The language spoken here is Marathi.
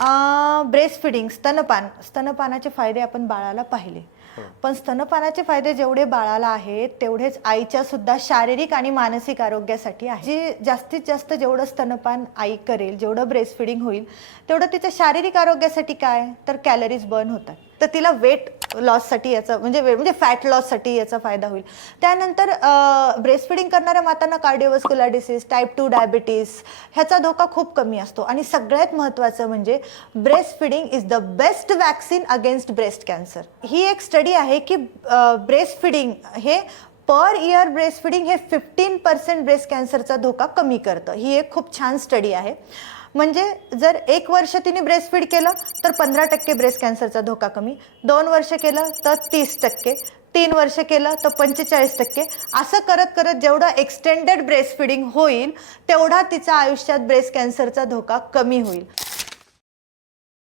ब्रेस्ट फिडिंग, स्तनपानाचे फायदे आपण बाळाला पाहिले, पण स्तनपानाचे फायदे जेवढे बाळाला आहेत तेवढेच आईच्या सुद्धा शारीरिक आणि मानसिक आरोग्यासाठी आहे. जी जास्तीत जास्त जेवढं स्तनपान आई करेल, जेवढं ब्रेस्ट फिडिंग होईल तेवढं तिच्या शारीरिक आरोग्यासाठी काय तर कॅलरीज बर्न होतात, तर तिला वेट लॉससाठी याचा म्हणजे फॅट लॉससाठी याचा फायदा होईल. त्यानंतर ब्रेस्ट फिडिंग करणाऱ्या मातांना कार्डिओव्हास्क्युलर डिसीज, टाईप 2 डायबिटीज ह्याचा धोका खूप कमी असतो. आणि सगळ्यात महत्त्वाचं म्हणजे breast feeding is the best vaccine against breast cancer. ही एक स्टडी आहे की ब्रेस्ट फिडिंग हे पर इयर ब्रेस्ट फिडिंग हे 15% ब्रेस्ट कॅन्सरचा धोका कमी करतं. ही एक खूप छान स्टडी आहे. म्हणजे जर 1 वर्ष तिने ब्रेस्ट फीड केलं तर 15% ब्रेस्ट कॅन्सरचा धोका कमी, 2 वर्ष केलं तर 30%, 3 वर्ष केलं तर 45%. असं करत करत जेवढं एक्सटेंडेड ब्रेस्ट फिडिंग होईल तेवढा तिच्या आयुष्यात ब्रेस्ट कॅन्सरचा धोका कमी होईल.